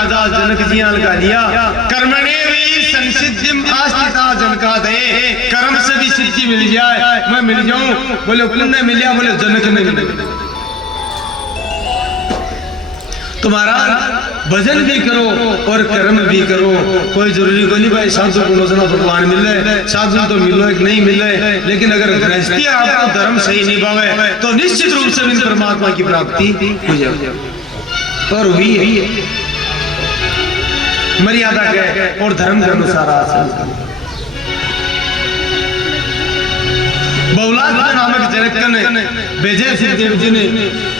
राजा जनक जी लगा लिया। कर्मणे भी संसिद्धिम आस्थिता जनका दे, कर्म से भी सिद्धि मिल जाए, मैं मिल जाऊं। बोले पुण्य मिल गया, बोले जनक ने मिल। तुम्हारा भजन भी करो और कर्म भी करो, कोई जरूरी को नहीं भाई साधु गुणों से भगवान मिले, साधु तो मिलो एक नहीं मिले, लेकिन अगर गृहस्थी आपको धर्म सही निभावे तो निश्चित रूप से भी परमात्मा की प्राप्ति हो जाए। और हुई है मर्यादा के और धर्म के अनुसार आचरण। बहुलाद नामक जनक ने भेजे सुखदेव जी ने,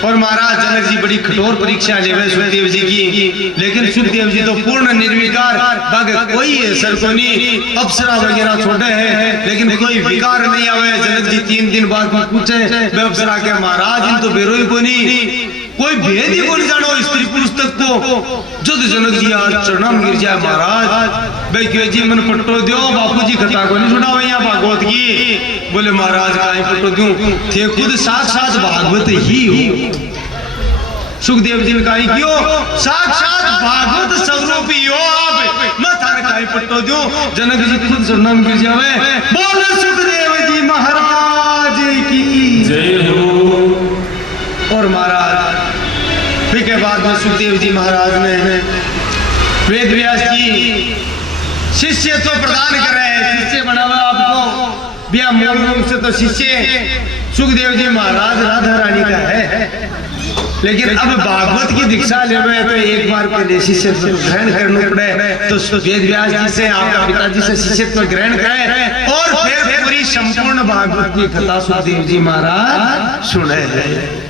और महाराज जनक जी बड़ी कठोर परीक्षा ले सुखदेव जी की, लेकिन सुखदेव जी तो पूर्ण निर्विकार, बाकी कोई असर को नहीं, अप्सरा वगैरह छोटे हैं लेकिन कोई विकार नहीं आवे। जनक जी 3 दिन बाद में पूछे वे अप्सरा के महाराज इन तो बेरोई को नहीं, कोई भेद ही को नहीं जानो स्त्री पुरुष तक को। जो जनक जी आज चरणम गिर जाए महाराज भाई क्यों जी मन पट्टो दो, बापू जी कथा को नहीं सुनाओ यहाँ भागवत की। बोले महाराज काहे पट्टो दूं, थे खुद साक्षात भागवत ही हो। सुखदेव जी ने कहा क्यों, साक्षात भागवत स्वरूपी हो आप, मैं थाने काहे पट्टो दूं। जनक जी खुद चरणम गिर जावे। बोले सुखदेव जी महाराज की जय हो। और महाराज फिर के बाद में सुखदेव जी महाराज ने वेद व्यास जी शिष्य तो प्रदान कर रहे हैं, शिष्य बनावा आपको बिया मूल रूप से तो शिष्य सुखदेव जी महाराज राधा रानी का है, लेकिन अब भागवत की दीक्षा ले रहे तो एक बार के लिए शिष्य ग्रहण करना पड़े। तो वेद व्यास जी से आपका पिताजी से शिष्यत्व ग्रहण करें और फिर पूरी संपूर्ण भागवत की कथा सुखदेव जी महाराज सुने हैं।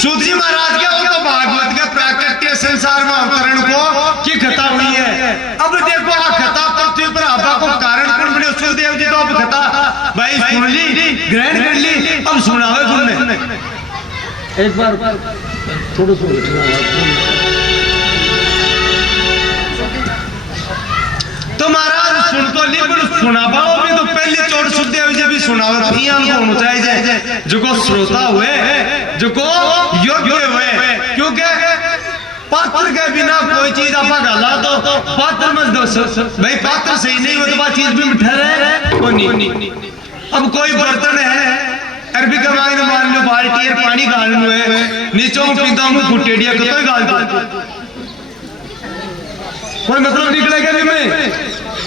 सूत जी महाराज के वो तो भागवत के प्राकृतिक संसार में अवतरण को की कथा हुई है। अब देखो आ कथा पृथ्वी पर आभा को कारण कौन बने, सुखदेव जी तो अब कथा भाई सुन ली, ग्रहण कर ली, अब सुनावे तुमने एक बार थोड़ा तो महाराज सुन तो ली, पर सुना पाओ भी तो पहले चोट सुखदेव जी भी सुनावे होना चाहिए, जो को श्रोता हुए, जो को योग्य हुए, क्योंकि पात्र के बिना कोई चीज आपा गाला तो पात्र में भाई पात्र सही नहीं हो तो बात चीज भी ठहरे। अब कोई बर्तन है अरबी का मायने मान लो बाल्टी और पानी गाल लो है, नीचों पीता हूँ फुटेडिया को तो गाल दो, कोई मतलब निकलेगा नहीं। में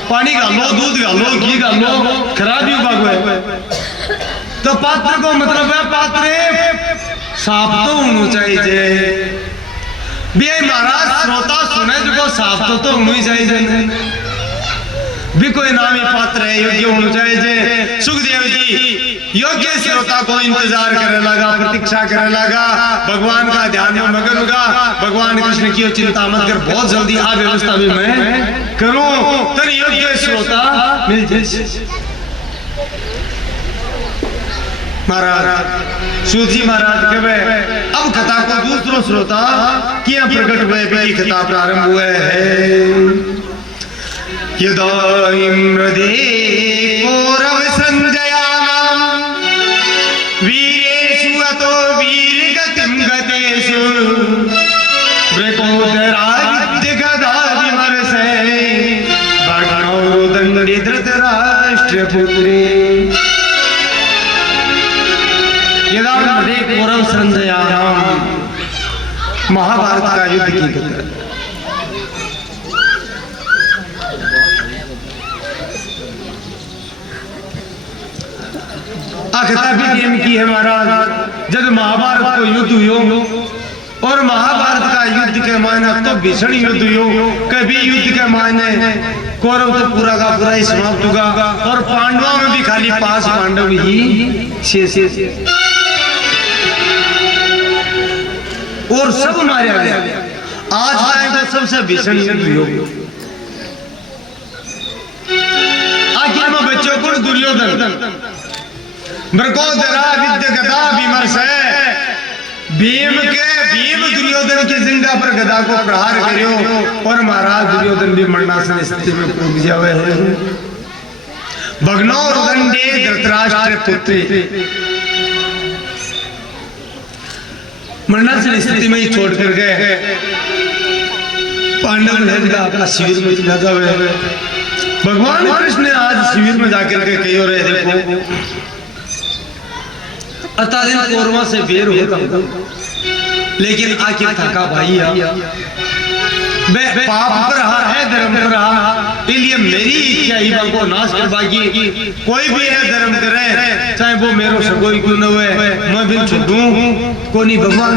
पानी गालो, दूध गालो, घी गालो, खराब ही बागो। तो पात्र को मतलब है पात्र साफ तो होना चाहिए। भी महाराज श्रोता सुने जो साफ तो होना चाहिए, भी कोई नामी पात्र है योग्य होना चाहिए। सुखदेव जी योग्य श्रोता को इंतजार करने लगा, प्रतीक्षा करने लगा, भगवान का ध्यान में मगन होगा। भगवान कृष्ण की चिंता मत कर, बहुत जल्दी आ व्यवस्था भी मैं करूं, तो योग्य श्रोता मिल जाए। महाराज सूत जी महाराज कहे अब कथा को दूसरो श्रोता किया प्रकट हुए भी कथा प्रारंभ हुए है। यदा इंद्रदेव कौरव संजयानां वीरेषु अतो वीरगतिं गतेषु वृकोदरादित्य गदा विमर्शे भग्नौरुदण्डि धृतराष्ट्रपुत्रे। यदा इंद्रदेव कौरव संजयानां, महाभारत का युद्ध की कथा। कथा भी गेम की है महाराज। जब महाभारत को युद्ध हुई और महाभारत का युद्ध के मायने तो भीषण युद्ध हुई, कभी युद्ध के मायने कौरव तो पूरा का पूरा ही समाप्त होगा और पांडवों में भी खाली 5 पांडव ही शेष और सब मारा गया। आज आएगा सबसे भीषण युद्ध। आखिर में बच्चों को दुर्योधन मृगोदरा विद्य गदा विमर्श है, भीम दुर्योधन की जिंदा पर गदा को प्रहार करियो और महाराज दुर्योधन भी मरणासन स्थिति में पहुंच जावे है। भग्नोर दंडे धृतराष्ट्र पुत्री, मरणासन स्थिति में ही छोड़ कर गए। पांडव ने अपना शिविर में चला जावे। भगवान कृष्ण ने आज शिविर में जाकर के कही हो रहे देखो अतादिन कौरवों से बेर होता लेकिन आखिर थका भाई पाप पर रहा है धर्म पर रहा इसलिए मेरी इच्छा ही को नाश करवागी। कोई भी है धर्म करे चाहे वो मेरो सगोई क्यों न हुए मैं भी छूटू को नहीं भगवान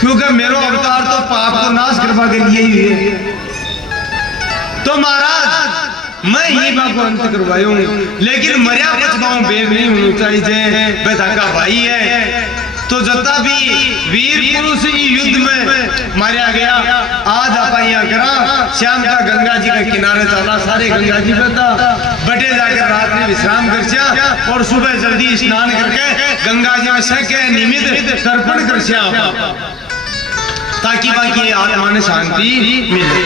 क्योंकि मेरो अवतार तो पाप को नाश करवा के लिए ही है। तो महाराज मैं ही बाप को अंत करवाऊं लेकिन मर्या बचवाऊं बेर नहीं होना चाहिए बेटा भाई है। तो जता भी वीर पुरुष युद्ध में मारा गया आज आप यहाँ करा श्याम का गंगा जी के किनारे चला सारे गंगा जी पे था बटे जाकर रात में विश्राम कर और सुबह जल्दी स्नान करके गंगा जी में सके निमित्त तर्पण कर ताकि बाकी आत्मा ने शांति मिले।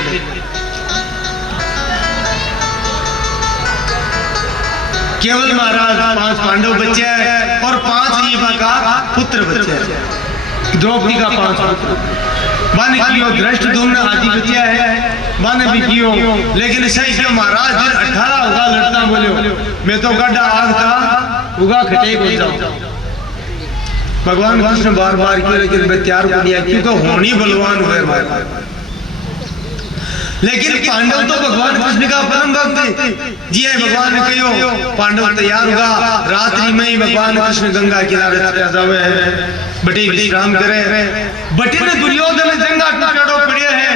केवल महाराज 5 पांडव बच्चे हैं और 5 युवा का पुत्र बच्चे हैं। द्रौपदी का 5 पुत्र वन कियो धृष्टद्युम्न आदि बच्चे हैं वन भी कियो लेकिन सही से महाराज दिन 18 होगा लड़ता बोले मैं तो गड्ढा आग था उगा खटे को जाऊं। भगवान कृष्ण बार बार क्यों लेकिन मैं तैयार को दिया क्योंकि होनी बलवान हुए लेकिन पांडव तो भगवान कृष्ण का परम भक्त जी है। भगवान ने कहो पांडव तैयार होगा रात्रि में ही भगवान कृष्ण गंगा किनारे चले जावे बटे विश्राम करे बटे ने दुर्योधन जंगा टुकड़ो पड़े है।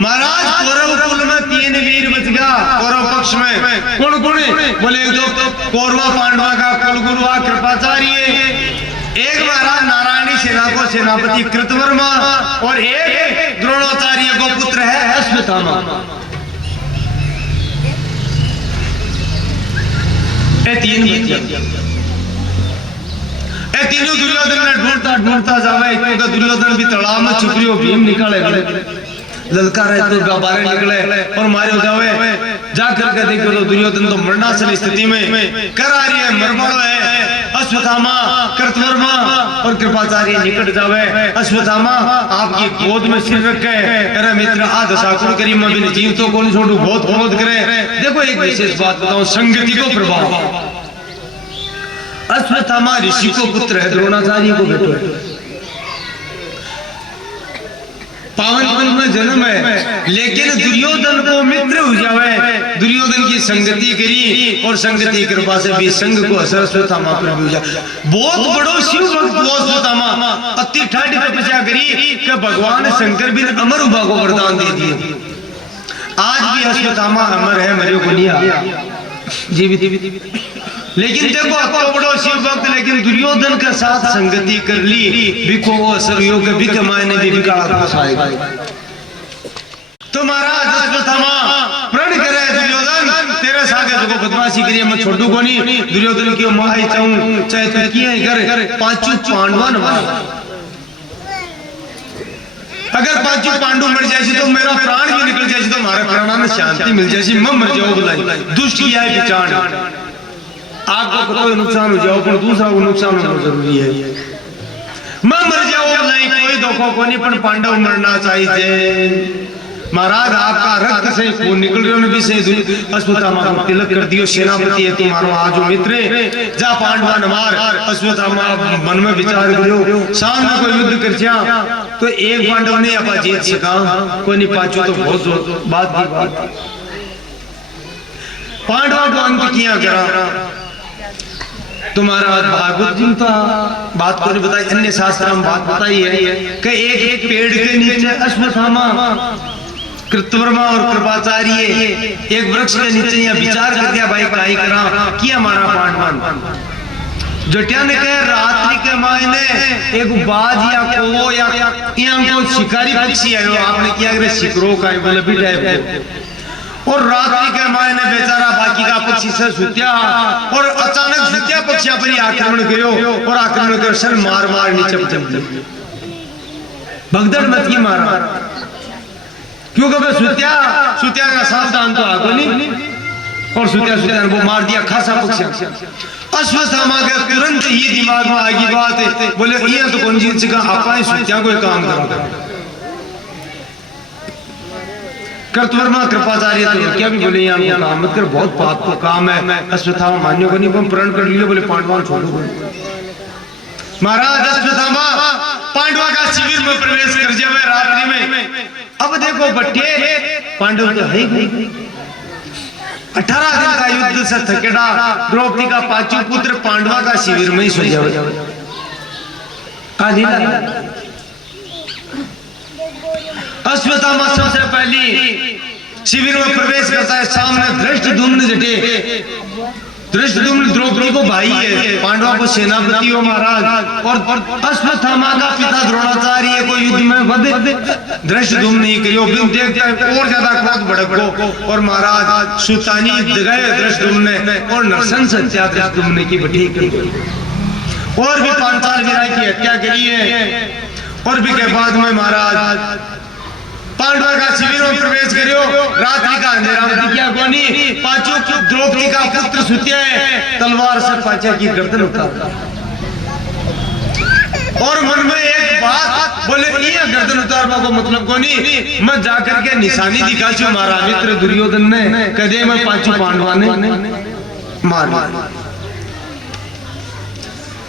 महाराज कौरव कुल में 3 वीर बच गया कौरव पक्ष में कौन कौन बोले एक तो कौरव पांडवा का कुलगुरु कृपाचार्य एक महाराज नारायणी सेना को सेनापति कृतवर्मा और एक द्रोणाचार्य को पुत्र है अश्वत्थामा। तीनों दुर्योधन ने ढूंढता जावे क्योंकि दुर्योधन भी तालाब में छुप रही हो भीम निकाले ललकारे तो बाहर निकले और मारे हो जावे जाकर के देखो तो दुर्योधन तो मरणासन स्थिति में कर आ रही है मरमरो है। अश्वत्थामा कृतवर्मा और कृपाचार्य निकट जावे अश्वत्थामा आपकी गोद में सिर रखे अरे मित्र आ दशाकुर करी मैं भी जीव तो कौन छोड़ू बहुत क्रोध करे। देखो एक विशेष बात बताऊं संगति को प्रभाव अश्वत्थामा ऋषि को पुत्र है द्रोणाचार्य को बेटो है पावन वन में जन्म है लेकिन दुर्योधन को मित्र हो जावे दुर्योधन की संगति करी और संगति कृपा से भी संग को अश्वत्थामा पर भी हो जाए। बहुत बड़ो शिव भक्त अश्वत्थामा अति ठाठी तपस्या करी कि भगवान शंकर भी अमर उभा को वरदान दे दिए। आज भी अश्वत्थामा अमर है मरियो को नहीं आया जीवित लेकिन देखो तो बड़ो शिव भक्त लेकिन दुर्योधन के साथ संगति कर ली बिको असर योग बिक मायने भी विकास आएगा। तो महाराज अश्वत्थामा प्रण करे दुर्योधन तेरे साथ जो बदमाशी करिए मैं छोड़ू को नहीं दुर्योधन की माई चाहूं चाहे तू किए कर 5 पांडवा न अगर 5 पांडव मर जाए तो मेरा प्राण भी निकल जाए तो हमारे प्राणा में शांति मिल जाए मैं मर जाओ बुलाई दुष्ट किया है विचार आपको कोई नुकसान हो जाओ पर दूसरा को नुकसान होना जरूरी है। मैं मर जाओ नहीं कोई धोखा को नहीं पर पांडव मरना चाहिए। महाराज आपका रक्त से खून निकल रहे हो से अश्वत्थामा को तिलक कर दियो सेनापति है तुम्हारो आज मित्र जा पांडवा न मार। अश्वत्थामा मन में विचार करो सामने कोई युद्ध कर तो एक पांडव ने आप जीत सका कोई नहीं पांचों तो बहुत बात की बात पांडवा को अंत किया करा तुम्हारा भागवत जी था बात को नहीं बताई अन्य शास्त्र में बात बताई है कि एक पेड़ के नीचे अश्वत्थामा कृतवर्मा और कृपाचार्य एक वृक्ष के नीचे यहाँ विचार कर दिया भाई पढ़ाई करा किया हमारा पांडवान जटिया ने कहे रात्रि के मायने एक बाज या को या को शिकारी पक्षी आयो आपने किया शिकरो का बोले भी टाइप और रात्रि के मायने बेचारा बाकी का पक्षी से सुत्या और अचानक सुत्या पक्षी पर आक्रमण करो और आक्रमण कर सर मार मार नीचे भगदड़ मत की मारा क्योंकि सुत्या सुत्या का सावधान तो आगो नहीं और सुत्या सुत्या वो मार दिया खासा पक्षी। अश्वत्थामा के तुरंत ही दिमाग में आगी बात है बोले ये तो कौन जीत सका आपा सुत्या कोई काम करो कर्तवर्मा कृपाचार्य तो क्या भी बोले यहाँ काम मत कर, बहुत पाप का काम है। अश्वत्थामा मान्य को नहीं, तुम प्रण कर लियो, बोले पांडवा छोड़ो। महाराज अश्वत्थामा पांडवा का शिविर में प्रवेश कर जावे रात्रि में। अब देखो बट्टे पांडव तो है ही 18 दिन का युद्ध से थकेड़ा, द्रौपदी का पांचों पुत्र पांडवा का शिविर में ही सो जावे। अश्वत्थामा सबसे पहले शिविर में प्रवेश करता है। सामने धृष्टद्युम्न जटे, धृष्टद्युम्न द्रौपदी को भाई है, पांडवा को सेनापति हो महाराज, और अश्वत्थामा का पिता द्रोणाचार्य को युद्ध में वध धृष्टद्युम्न नहीं करियो। बिन देखता है और ज्यादा क्रोध भड़को, और महाराज सुतानी जगह धृष्टद्युम्न ने और नरसंस हत्या धृष्टद्युम्न की बठी करी, और भी पांचाल वीरा की हत्या करी है। और भी के बाद में महाराज पांडवा का शिविर में प्रवेश करियो। रात्रि का अंधेरा में दिखा कोनी, पांचों द्रौपदी का पुत्र सुत्या है, तलवार से पांचा की गर्दन उतार, और मन में एक बात बोले, ये गर्दन उतारवा को मतलब कोनी, मैं जाकर के निशानी दिखा छू मारा मित्र दुर्योधन ने, कदे में पांचों पांडवा ने मार।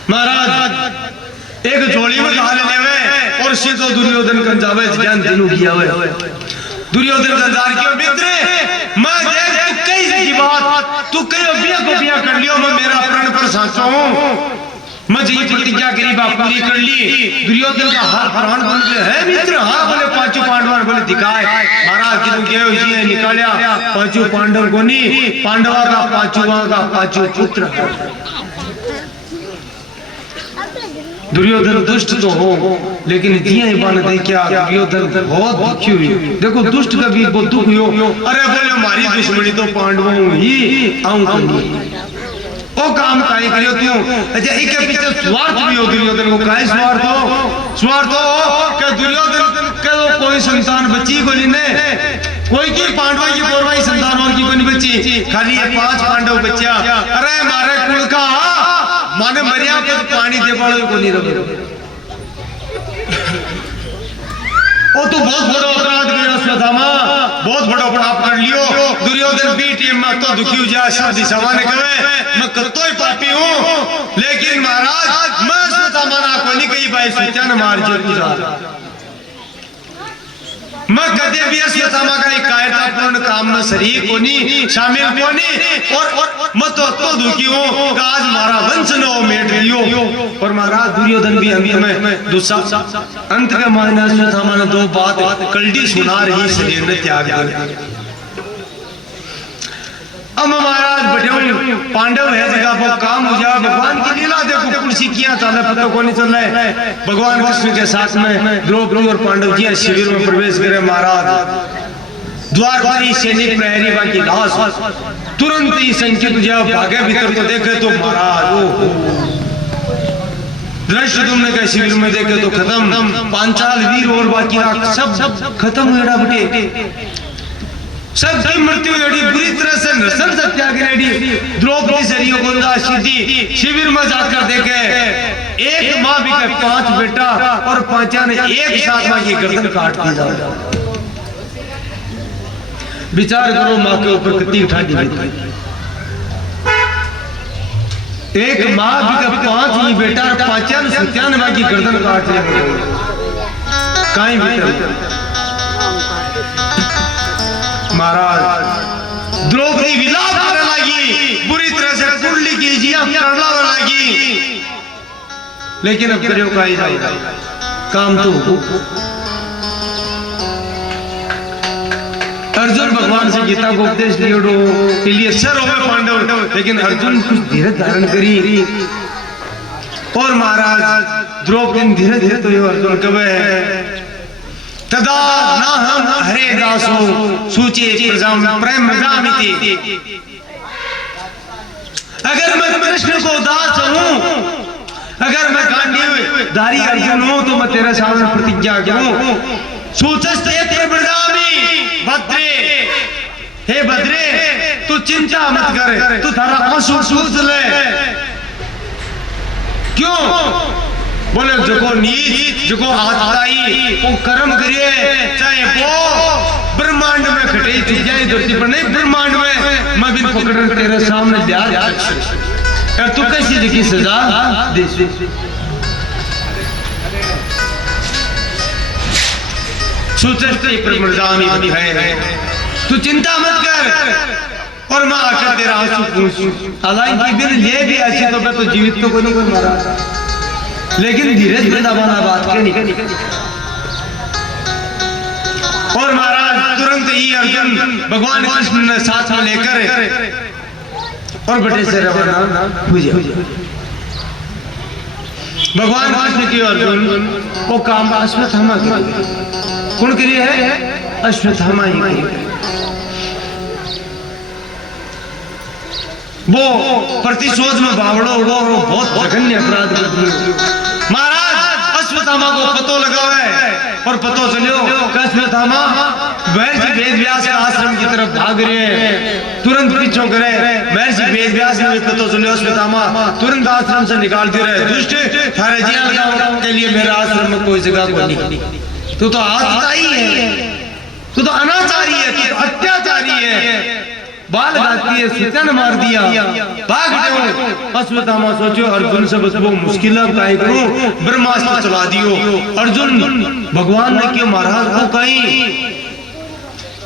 महाराज एक झोली में घाल लेवे और सीधो दुर्योधन कंजावे ज्ञान दिनु किया हुए। दुर्योधन कंजार कियो मित्र, मैं देख तू कई की बात, तू कई बिया को बिया कर लियो, मैं मेरा प्रण पर साचा हूं, मैं जी प्रतिज्ञा करी बात पूरी कर ली। दुर्योधन का हाथ प्राण बन गए है मित्र। हां बोले पांचों पांडव बोले दिखाए महाराज किनु के उसी निकालिया पांचों पांडव को नहीं, पांडवा का पांचों पुत्र। दुर्योधन दुष्ट तो हो, लेकिन जिया बन दे क्या दुर्योधन बहुत दुखी हुई। देखो दुष्ट का भी बहुत दुख हो, अरे बोले हमारी दुश्मनी तो पांडवों ही आऊं ओ काम काहे करियो क्यों? अच्छा एक पीछे स्वार्थ भी हो दुर्योधन को, काहे स्वार्थ हो कि दुर्योधन के कोई संतान बची को नहीं, कोई की पांडवा की पौरवाई संतान और की कोई नहीं बची, खाली ये 5 पांडव बच्चा। अरे मारे कुल का माने मरिया को पानी दे पाड़ो को नहीं रहो। ओ तू बहुत बड़ा अपराध किया अश्वत्थामा, बहुत बड़ा अपराध कर लियो। दुर्योधन बी टीम में तो दुखी हो जा, शादी सवाने कहे मैं कतो ही पापी हूं, लेकिन महाराज मैं अश्वत्थामा ना को नहीं कही भाई सुत्या न मार जे तुझा, मैं कदे भी अश्वत्थामा का एक कायरतापूर्ण काम में शरीक होनी शामिल होनी, और मैं तो दुखी हूं कि आज हमारा वंश न हो मेट लियो। और महाराज दुर्योधन भी अंत में दुस्सा अंत के मायने अश्वत्थामा ने 2 बात कल्डी सुना रही शरीर ने त्याग दिया। अब महाराज बैठे पांडव है जगह वो काम हो जाए, भगवान की लीला देखो कुर्सी किया चल पता को नहीं चल रहा है। भगवान कृष्ण के साथ में द्रौपदी और पांडव जी शिविर में प्रवेश करे। महाराज द्वार पर ही सैनिक प्रहरी बाकी लाश तुरंत ही संकेत जब भागे भीतर तो देखे तो महाराज धृष्टद्युम्न के शिविर में देखे तो खत्म, पांचाल वीर और बाकी सब खत्म हुए बेटे, सबकी मृत्यु रेडी बुरी तरह से नरसंस सत्याग्रह। द्रौपदी शरीर गोंदा सिद्धि शिविर में जाकर देखे एक माँ भी के 5 बेटा और 5 ने एक साथ माँ की गर्दन काट दी जाए। विचार करो माँ के ऊपर कितनी ठाठी बीती। एक माँ भी के 5 ही बेटा और 5 ने सत्यान माँ की गर्दन काट दी। कहीं भी महाराज द्रौपदी विलाप करने लगी, बुरी तरह से कुंडली की जिया करने लगी, लेकिन अब करियो का ही जाएगा काम तो। अर्जुन भगवान से गीता को उपदेश लियो के लिए सर हो पांडव, लेकिन अर्जुन कुछ धीरे धारण करी। और महाराज द्रौपदी धीरे धीरे तो ये अर्जुन कवे तदा ना हम हरे दासो सूचे प्रजाम प्रेम जामिति। अगर मैं कृष्ण को दास हूं, अगर मैं गांडीव धारी अर्जुन हूं, तो मैं तेरे सामने प्रतिज्ञा करूं सूचस्ते प्रजामी भद्रे, हे भद्रे तू चिंता मत कर, तू थारा आंसू सूझ ले। क्यों बोले जो नीच जो आताई वो कर्म करिए, चाहे वो ब्रह्मांड में खटे चीजें धरती पर नहीं, ब्रह्मांड में मैं भी पकड़ तेरे सामने लिया, तू कैसी जगह सजा दे। तू चिंता मत कर और मैं आकर तेरा आंसू पूछूं। हालांकि फिर ये भी ऐसी तो मैं तो जीवित तो को नहीं कोई मारा, लेकिन धीरज बना बात के नहीं। और महाराज तुरंत ही अर्जुन भगवान कृष्ण ने साथ में लेकर और बटे से रवाना हुए। भगवान कृष्ण की अर्जुन वो काम अश्वत्थामा कौन के लिए है? अश्वत्थामा ही के। वो प्रतिशोध में बावड़ो वो बहुत जघन्य अपराध कर दिए। महाराज अश्वत्थामा को पतो लगा है और पतो चलियो कि अश्वत्थामा महर्षि वेदव्यास के आश्रम की तरफ भाग रहे हैं। तुरंत पीछे करे महर्षि वेदव्यास ने पतो चलियो अश्वत्थामा तुरंत आश्रम से निकाल दिया है। दुष्ट थारे जिया लगाने के लिए मेरा आश्रम में कोई जगह को नहीं। तू तो आतताई है, तू तो अनाचारी है, तू तो अत्याचारी है। बाल गाती है, सीतन मार दिया, भाग जाओ। अश्वत्थामा सोचो अर्जुन से बस वो मुश्किल काहे करूं, ब्रह्मास्त्र चला दियो। अर्जुन भगवान ने क्यों महाराज को कहीं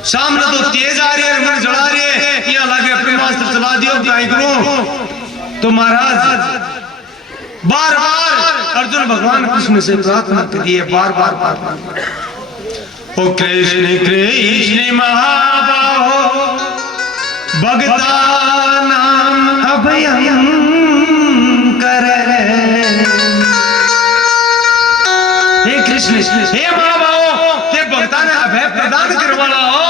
सामने तो तेज आ रही है, मन जला रही है, ये लगे ब्रह्मास्त्र चला दियो काहे करूं। तो महाराज बार बार अर्जुन भगवान कृष्ण से प्रार्थना करी है, बार बार ओ कृष्ण कृष्ण महाबाहो भगता नाम अभयं कर। हे कृष्ण हे महाबाहो ते भगता ने अभय प्रदान करवाला हो।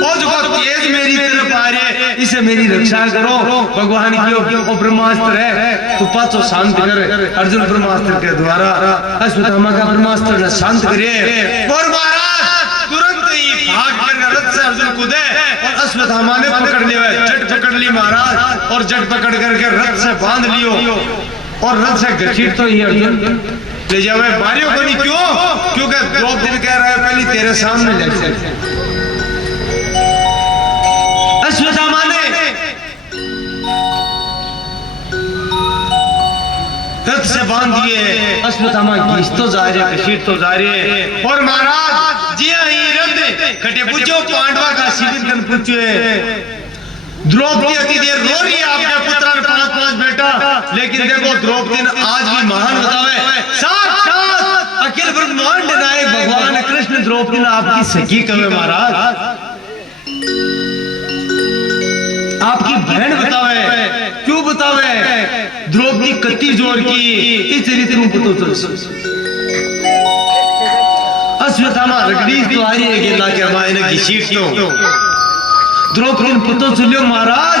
ओ जो तेज मेरी तरफ आ रहे इसे मेरी रक्षा करो। भगवान की ब्रह्मास्त्र है, तू पाचो शांत कर। अर्जुन ब्रह्मास्त्र के द्वारा अश्वत्थामा का ब्रह्मास्त्र ने शांत करे। और महाराज तुरंत ही भाग कर रथ से अर्जुन कूदे और अश्वत्थामा ने पकड़ लिया, जट पकड़ ली महाराज और जट पकड़ करके रथ से बांध लियो और रथ से घसीट तो ही अर्जुन ले जावे। मारियो को नहीं, क्यों? क्योंकि द्रौपदी कह रहा है पहले तेरे सामने ले चल। अश्वत्थामा ने रथ से बांध दिए। अश्वत्थामा घीस तो जा रहे, घसीट तो जा रहे। और महाराज जी ही रथ खटे पूछो पांडवा का शिविर कर पूछे। द्रौपदी अति देर रो रही है, आपके पुत्र ने 5-5 बेटा, लेकिन देखो द्रौपदी ने आज भी महान बतावे साक्षात अखिल ब्रह्मांड नायक भगवान कृष्ण द्रौपदी ने आपकी सखी कहे। महाराज आपकी बहन बतावे, क्यों बतावे? द्रौपदी कति जोर की इस चरित्र में पतो चल। अश्वत्थामा रगड़ी तो आ रही है गेला के मायने की सीट तो द्रौपदी पतो चलियो महाराज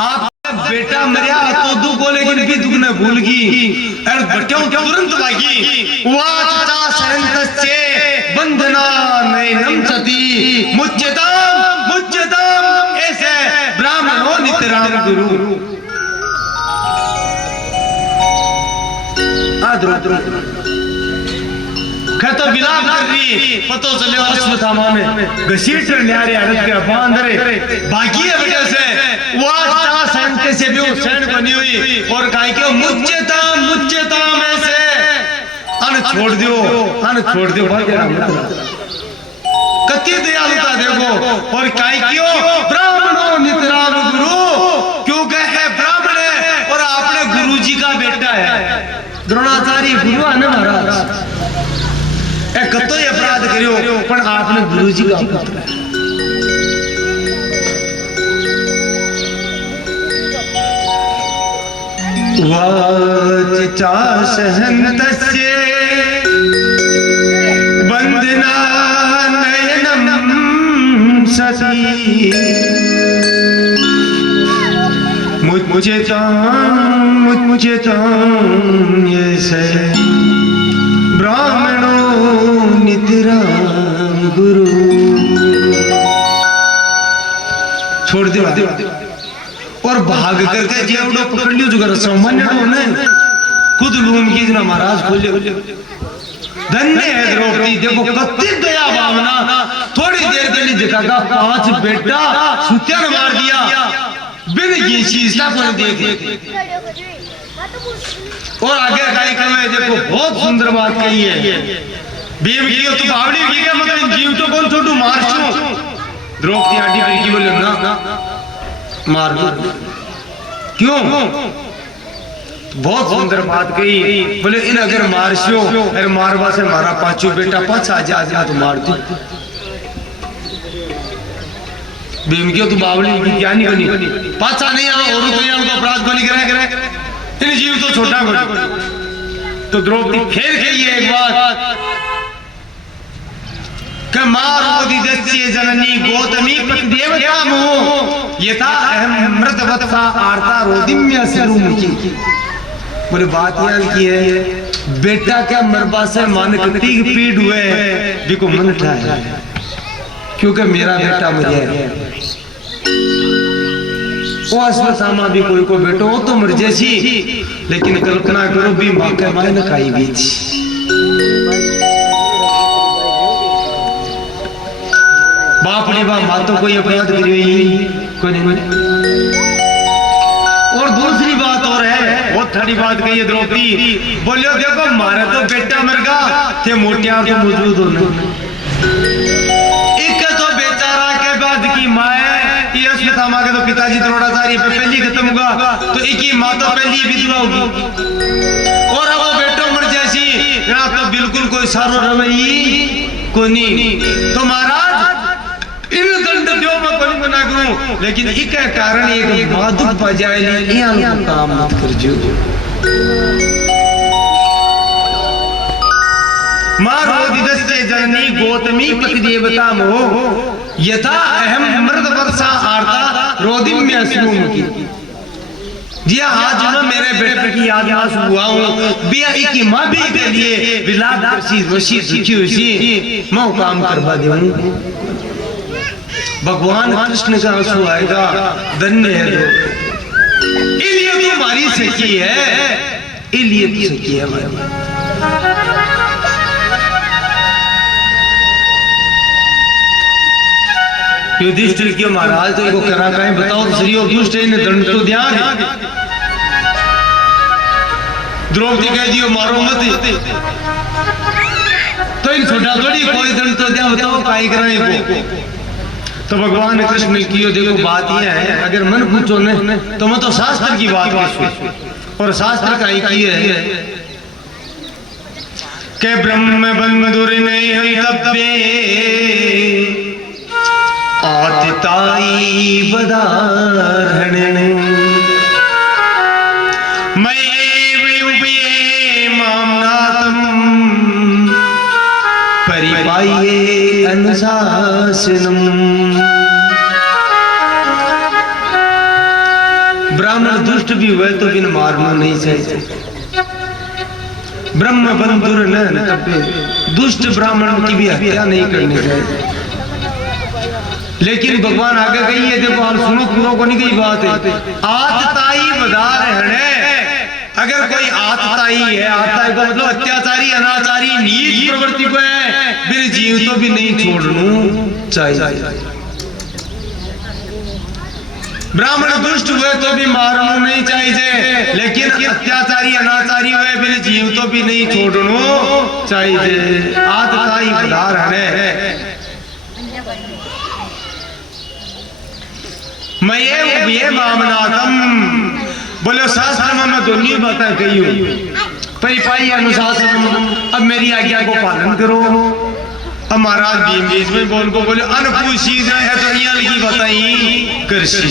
आपका बेटा मरिया तो दुख को, लेकिन भी दुख ने भूल गई और बट्यों तुरंत भागी। वाचा सहंतस्ये बंधना नैनम सती मुच्यताम ऐसे ब्राह्मणों नितराम गुरु। तो विलाप कर रही पतो चले अश्वत्थामा में घसीट ल्या रे हरत के बांध रे बाकी है बेटे से वो ता सैन से भी सैन बनी हुई और काय के मुच्यताम ऐसे अन छोड़ दियो कति दयालुता देखो। और काय क्यों ब्राह्मणों नितराम गुरु, क्योंकि है ब्राह्मण है और आपने गुरुजी का बेटा है। द्रोणाचार्य गुरु है महाराज, कतो अपराध करियो पण आपने गुरुजी का पुत्र है। वाचा सहन्तस्य बंधना नयनम सती मुच्यताम ये से ब्राह्मणों नितराम गुरु। छोड़ दिया और भाग करके जेवड़ो पकड़ लियो जुगर सामान्य ने खुद लूम की ना महाराज खोले। धन्य है द्रौपदी, देखो कत्ती दया भावना। थोड़ी देर के लिए देखा 5 बेटा सुत्या ने मार दिया बिन शीशा को देखे। और आगे गाय कहे देखो बहुत सुंदर बात कही है, भीम की तो बावड़ी की क्या मतलब जीव तो कौन छोटू मार छू। द्रौपदी आंटी पर की बोले ना मार दो, क्यों? बहुत सुंदर बात कही, बोले इन अगर मारशो अरे मारवा से मारा 5 बेटा 5 आ जा तो मार दो। भीम की तो बावड़ी की क्या नहीं बनी, पाचा नहीं आया और तो यहाँ अपराध को नहीं करे इन जीव तो छोटा बनी। तो द्रौपदी फिर कही एक बात कि मारोदि दस्ये जननी गौतमी पतिदेवता मोह यथा अहम मृतवत्सा आर्ता रोदिम्य सिरुमुखी। बोले बात यार की है बेटा क्या मरबा से मान कती पीड़ हुए बिको मन उठाया क्योंकि मेरा बेटा मर गया। वो अस्वथामा भी कोई को बेटो हो तो मर जैसी, लेकिन कल्पना करो भी माँ के माए न खाई भी थी। बाप ने बाप माँ तो कोई अपराध करी कोई नहीं। और दूसरी बात और है, बहुत थोड़ी बात कही है द्रौपदी, बोलियो देखो मारे तो बेटा मर गया थे मोटियार तो मौजूद होने एक तो बेचारा के बाद की माँ ये अस्वथामा के तो पिताजी द्रोणाचार्य पे पहली खत्म हुआ तो एक ही माँ तो पहली विधवा होगी। और अब वो बेटो मर जैसी ना तो बिल्कुल कोई सारो रवैई को नहीं। तो महाराज इन दंड दो मैं कोई मना करूं, लेकिन एक कारण एक माधुक बजाय नहीं यहाँ काम मत कर जो। मारोदि दस्ये जननी गौतमी पतिदेवता मोह यथा अहम मृत वर्षा आर्ता रोदिम्य अश्रुमुखी। जी आज मैं मेरे बेटे की याद हुआ हूँ बिया की माँ भी के लिए विलाप करसी रोशी दुखी हुई मैं काम करवा दूं। भगवान कृष्ण का आंसू आएगा धन्य है इलिए तुम्हारी सखी है, इलिए तो सखी है हमारी। युधिष्ठिर क्यों महाराज तो इनको करा कहीं बताओ श्री और दुष्ट ने दंड तो दिया। द्रौपदी कह दियो मारो मत तो इन छोटा थोड़ी कोई दंड तो दिया बताओ काई कराए को। तो भगवान कृष्ण ने कियो देखो बात यह है अगर मन पूछो ने तो मैं तो शास्त्र की बात पूछूं और शास्त्र का ही की है के ब्रह्म बंधुर नहीं तब्बे आतिताई बदारण मये मामनातम परिपाये अनुशासनम। ब्राह्मण दुष्ट भी हुए तो बिन मारना नहीं चाहिए। ब्रह्म बंधुर न तब्बे दुष्ट ब्राह्मण की भी हत्या नहीं करनी चाहिए। लेकिन भगवान आगे कही है देखो आप सुनो पूरा को नहीं कही बात है आतताई बदार है। अगर कोई आतताई है आतताई को मतलब अत्याचारी अनाचारी नीच प्रवृत्ति को है फिर जीव तो भी नहीं छोड़ना चाहिए। ब्राह्मण दुष्ट हुए तो भी मारना नहीं चाहिए, लेकिन अत्याचारी अनाचारी हुए फिर जीव तो भी नहीं छोड़ना चाहिए। आतताई बदार है मैं ये मामनातम बोले शास्त्र में मैं दोनों बातें कही हूँ परिपाई अनुशासन। अब मेरी आज्ञा को पालन करो। अब महाराज भीम बीच में बोल को बोले अनपूछ चीज है तो यहाँ लगी बताई कृषि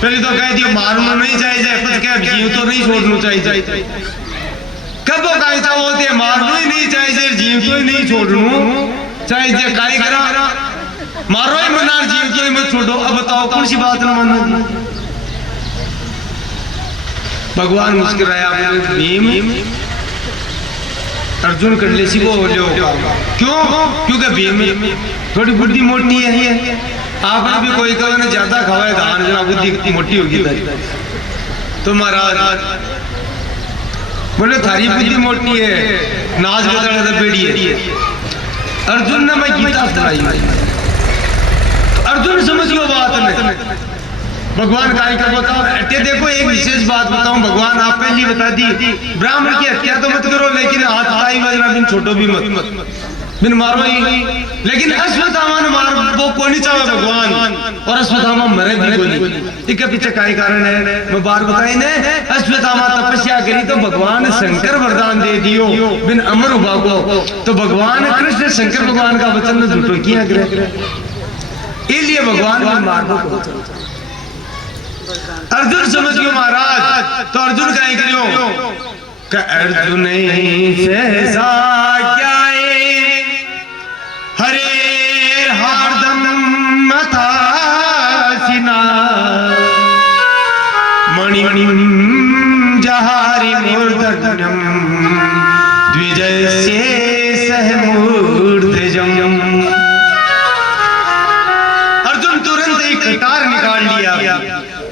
पहले तो कह दिया मारना नहीं चाहिए कुछ क्या जीव तो नहीं छोड़ना चाहिए। कब वो कहता होते मारना ही नहीं चाहिए जीव तो ही नहीं छोड़ना चाहिए। काय करा मारो ही मना जीव तो ही मत छोड़ो। अब बताओ कौन सी बात ना मानना। भगवान मुस्कुराया भीम अर्जुन कर ले सी वो क्यों क्योंकि भीम थोड़ी बुद्धि मोटी है। आपने भी कोई कहो ना ज्यादा खावा धान जना बुद्धि मोटी होगी तो महाराज बोले थारी बुद्धि मोटी है, नाच बदल तो बेड़ी है। अर्जुन ने मैं गीता सुनाई, अर्जुन समझियो बात में भगवान काय का बताओ। अटे देखो एक विशेष बात बताऊं, भगवान आप पहली बता दी ब्राह्मण की हत्या तो मत करो, लेकिन हाथ ताई बजना बिन छोटो भी मत बिन मारो ही। लेकिन अश्वत्थामा ने मार वो को नहीं चाहे भगवान, और अश्वत्थामा मरे भी कोनी। इसके पीछे काय कारण है मैं बार बताई ने। अश्वत्थामा तपस्या करी तो भगवान शंकर वरदान दे दियो बिन अमर हुआ को, तो भगवान कृष्ण शंकर भगवान का वचन ने झूठो किया करे, इसलिए भगवान को मार दो। अर्जुन समझ गयो महाराज, तो अर्जुन का ही करियो कि अर्जुन सहसा क्या हरे हार्दम मथा सिना मणिमणिम जहारि मूर्धन्यम द्विजस्य सहमूर्धजम। अर्जुन तुरंत एक कटार निकाल लिया,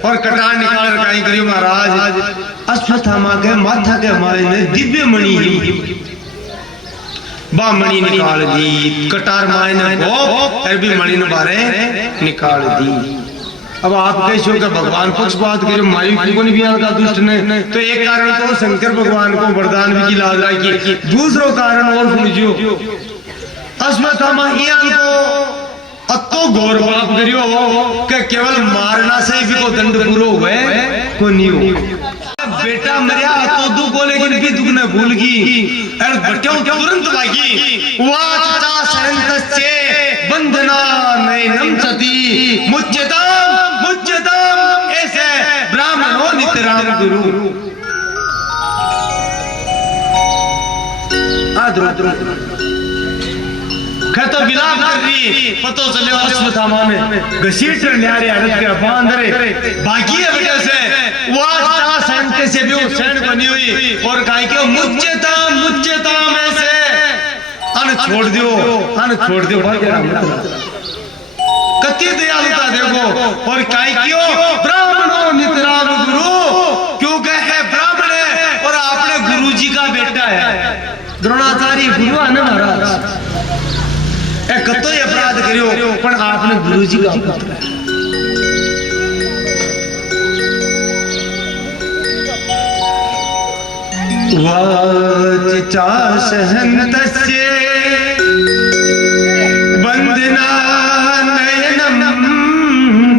और कटार निकाल कर करियो महाराज अश्वत्थामा के माथा के मारे ने दिव्य मणि बा मणि निकाल दी। कटार माए ने वो भी मणि ने बारे निकाल दी। अब आप कैसे हो भगवान पक्ष बात करो, मारी को नहीं भी का दुष्ट ने, तो एक कारण तो शंकर भगवान को वरदान भी की लाज की, दूसरो कारण और सुनियो अश्वत्थामा को अतो घोर पाप करियो कि केवल मारना से भी को दंड पूरो हुए को नहीं हो। बेटा मरिया तो दुख को, लेकिन भी दुख ने भूल की और बट्यों तुरंत भागी। वाचा सहंतस्य बंधना नैनम सती मुच्यताम ऐसे ब्राह्मणों नितराम गुरु। तो विलाप कर रही पतो चले अश्वत्थामा में घसीट लिया रे हरत के बांध रे बाकी है बेटे से वाचा सहंत से भी सहन बनी हुई, और काय के मुच्यताम ऐसे अन छोड़ दियो कति दयालुता देखो। और काय क्यों ब्राह्मणों नितराम गुरु, क्योंकि है ब्राह्मण है और आपने गुरु जी का बेटा है, द्रोणाचार्य गुरु है ना महाराज। कतो अपराध करियो पण आपने गुरु जी का पुत्र है। वाचा सहन्तस्य बंधना नयनम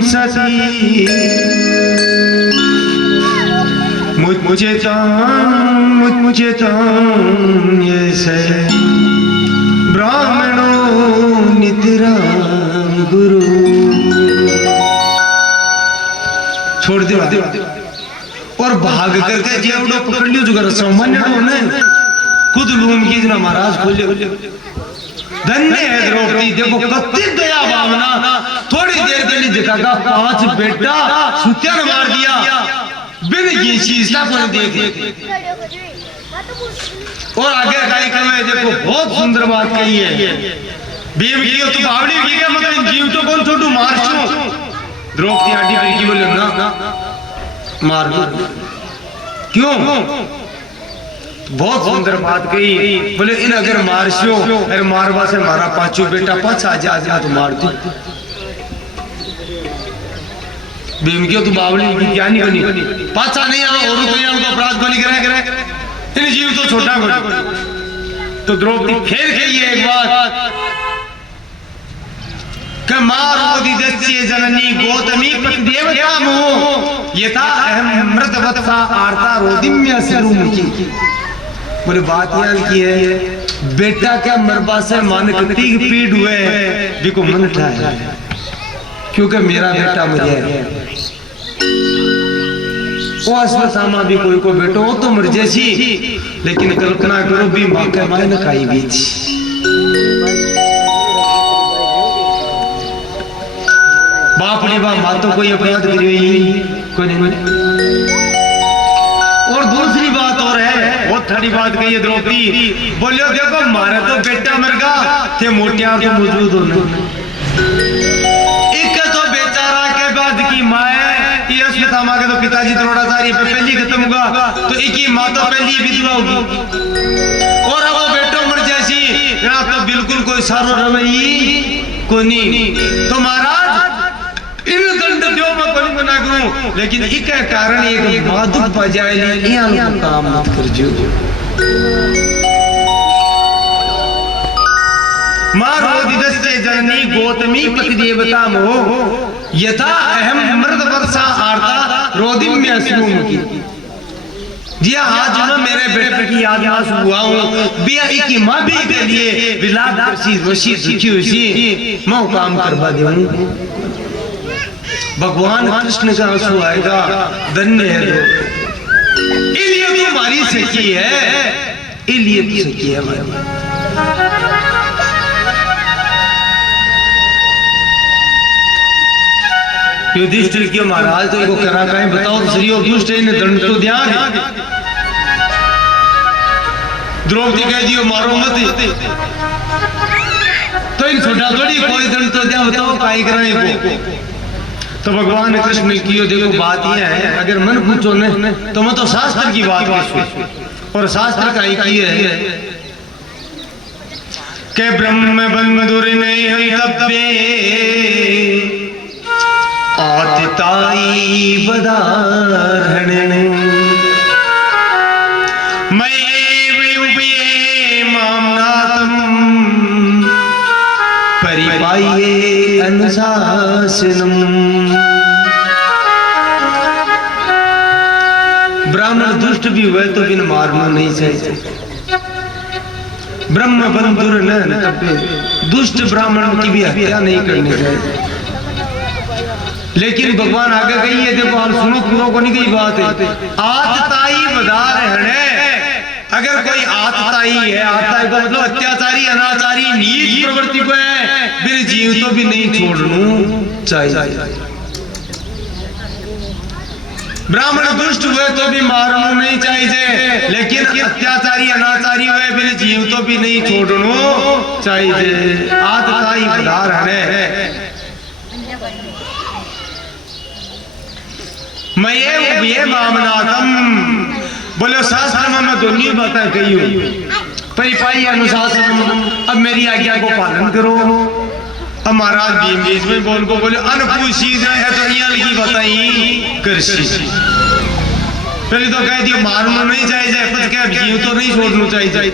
सती मुच्यताम ये से ब्राह्मणों नितराम गुरु। छोड़ दे और भाग करके जेवड़ो पकड़ लियो जुगर सामान्य ने खुद लूम की जना महाराज खोले। धन्य है द्रौपदी, देखो कत्ती दया भावना। थोड़ी देर के लिए देखा 5 बेटा सुत्या ने मार दिया बिन ये शीशा को देख। और आगे गाय कहे देखो बहुत सुंदर बात कही है, बेब की तो बावड़ी की क्या मतलब जीव तो कौन छोटू मार छू। द्रौपदी आडी पे की बोले ना मार दो, क्यों बहुत सुंदर बात कही। बोले इन अगर मारशो अरे मारवा से मारा 5 बेटा 5 आ जा तो मार दो। बेब की तो बावड़ी की क्या नहीं बनी, 5 नहीं आ और तो यहाँ अपराध को नहीं करे इन जीव तो छोटा को। तो द्रौपदी फिर कही एक बात कि मारोदि दस्ये जननी गौतमी पतिदेवता मो यथा अहम मृतवत्सा आर्ता रोदिम्य सिरुमुखी। बोले बात याद की है बेटा क्या मरबा से मान कती पीड़ हुए बिको मन उठाया, क्योंकि मेरा बेटा मर गया। वो अश्वत्थामा भी कोई को बेटो हो तो मर जैसी, लेकिन कल्पना करो भी माँ के माए न खाई भी थी। बाप ने बाप माँ तो कोई अपराध करी कोई नहीं। और दूसरी बात और है, बहुत थोड़ी बात कही है द्रौपदी। बोलियो देखो मारे तो बेटा मर गया थे मोटियार तो मौजूद होने एक तो बेचारा के बाद की माए अश्वत्थामा अश्वत्थामा के तो पिताजी द्रोणाचार्य पे पहली खत्म हुआ, तो एक ही माँ तो पहली विधवा होगी, और अब वो बेटो मर जैसी ना तो बिल्कुल कोई सारो रवैई को नहीं। तो महाराज इन दंड दो मैं कोई मना करूं, लेकिन एक कारण एक माधुक बजाय यहाँ काम मत कर जो। माँ रोदिदस्य जननी गौतमी पति देवता मोह यथा अहम मृत वर्षा आर्ता रोदिम्य अश्रुमुखी। जी आज मैं मेरे बेटे की याद हुआ हूँ, बिया की माँ भी के लिए विलाप करसी रोशी दुखी हुई, मैं काम करवा दूं। भगवान कृष्ण का आंसू आएगा, धन्य है तो इलिए तुम्हारी सखी है, इलिए तो सखी है हमारी। युधिष्ठिर क्यों महाराज तो इनको करा कहीं बताओ, श्री और दुष्ट ने दंड तो दिया, द्रौपदी कह दियो मारो मत, तो इन छोटा थोड़ी कोई दंड तो दिया, बताओ काई कराए को। तो भगवान कृष्ण ने कियो देखो बात यह है, अगर मन पूछो न तो मैं तो शास्त्र की बात करूं, और शास्त्र का ही की है के ब्रह्म बंधुर नहीं तब्बे आतिताई बदारण मये मामनातम परिपाये अनुशासनम। ब्राह्मण दुष्ट भी हुए तो बिन मारना नहीं चाहिए, ब्रह्म बंधुर न तब्बे, दुष्ट ब्राह्मण की भी हत्या नहीं करनी चाहिए। लेकिन भगवान आगे कही है, देखो आप सुनो पूरा को नहीं कही बात है, आतताई बदार है। अगर कोई आतताई है, आतताई को मतलब अत्याचारी अनाचारी नीच प्रवृत्ति को है, फिर जीव तो भी नहीं छोड़ना चाहिए। ब्राह्मण दुष्ट हुए तो भी मारना नहीं चाहिए, लेकिन अत्याचारी अनाचारी हुए फिर जीव तो भी नहीं छोड़ना चाहिए। आतताई बदार है। मैं मामनातम बोले शास्त्र में मैं दोनों बातें कही हूँ, परिपाई अनुशासन, अब मेरी आज्ञा को पालन करो। अब महाराज भीम बीच में बोल को बोले अनपूछी है तो यहाँ लगी बताई कृषि, पहले तो कह दिया मारना नहीं चाहिए, कुछ कह जीव तो नहीं छोड़ना चाहिए।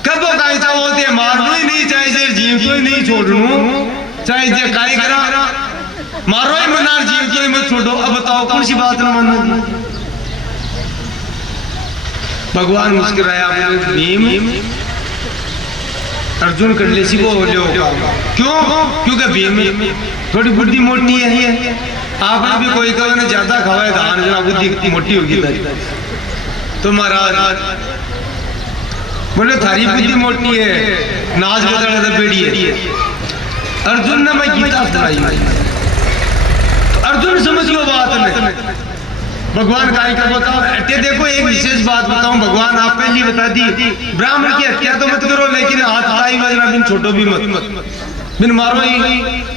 कब वो कहता बोलते मारना ही नहीं चाहिए, जीव तो ही नहीं छोड़ना चाहिए, काय करा मारो ही मना जीव तो ही मत छोड़ो। अब बताओ कौन सी बात ना मानना। भगवान मुस्कुराया, भीम अर्जुन कर ले सी वो क्यों, क्योंकि भीम थोड़ी बुद्धि मोटी है। आपने भी कोई कहो ना ज्यादा खावा धान जना बुद्धि मोटी होगी, तो महाराज बोले थारी बुद्धि मोटी है, नाच बदल बेड़ी है। अर्जुन ने मैं गीता सुनाई, अर्जुन समझियो बात में। भगवान काय का बताओ, देखो एक विशेष बात बताऊं, भगवान आप पहली बता दी ब्राह्मण की हत्या तो मत करो, लेकिन आतताई बजना बिन छोटो भी मत, बिन मारो ही।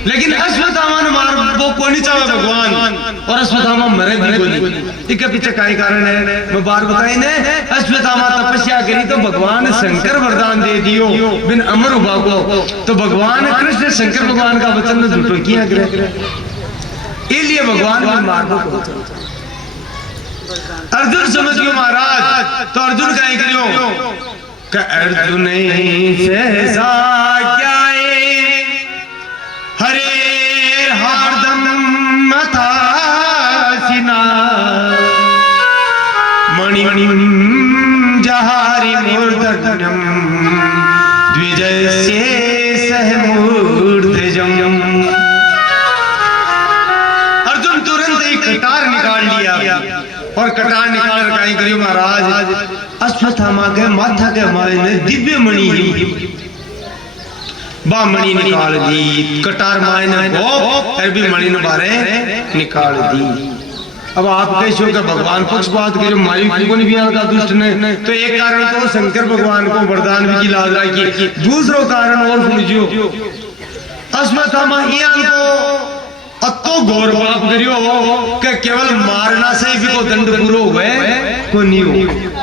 लेकिन अश्वत्थामा ने मार वो को नहीं चाहे भगवान, और अश्वत्थामा मरे भी कोई। इसके पीछे काय कारण है मैं बार बताई ने। अश्वत्थामा तपस्या करी तो भगवान शंकर वरदान दे दियो बिन अमर हुआ को, तो भगवान कृष्ण शंकर भगवान का वचन ने झूठो किया करे, इसलिए भगवान को मार दो। अर्जुन समझ गयो महाराज, तो अर्जुन क्या करियो कि अर्जुन सहसा क्या हरे हार्दम मथा सिना मणिमणिम जहारि मूर्धन्यम द्विजस्य सह मूर्धजम। अर्जुन तुरंत एक कटार निकाल लिया, और कटार निकाल कर करियो महाराज अश्वत्थामा के माथा के हमारे ने दिव्य मणि बामणी निकाल दी, कटार माए ने वो भी मणि ने बारे निकाल दी। अब आप कैसे होगा भगवान पक्षपात के जो मालिक को नहीं बिया का दुष्ट ने, तो एक कारण तो शंकर भगवान को वरदान भी की लादरा की, दूसरा कारण और सुनियो अश्वत्थामा इयान को अतो घोर पाप करियो के केवल मारना से भी को दंड पूरो हुए को नहीं हो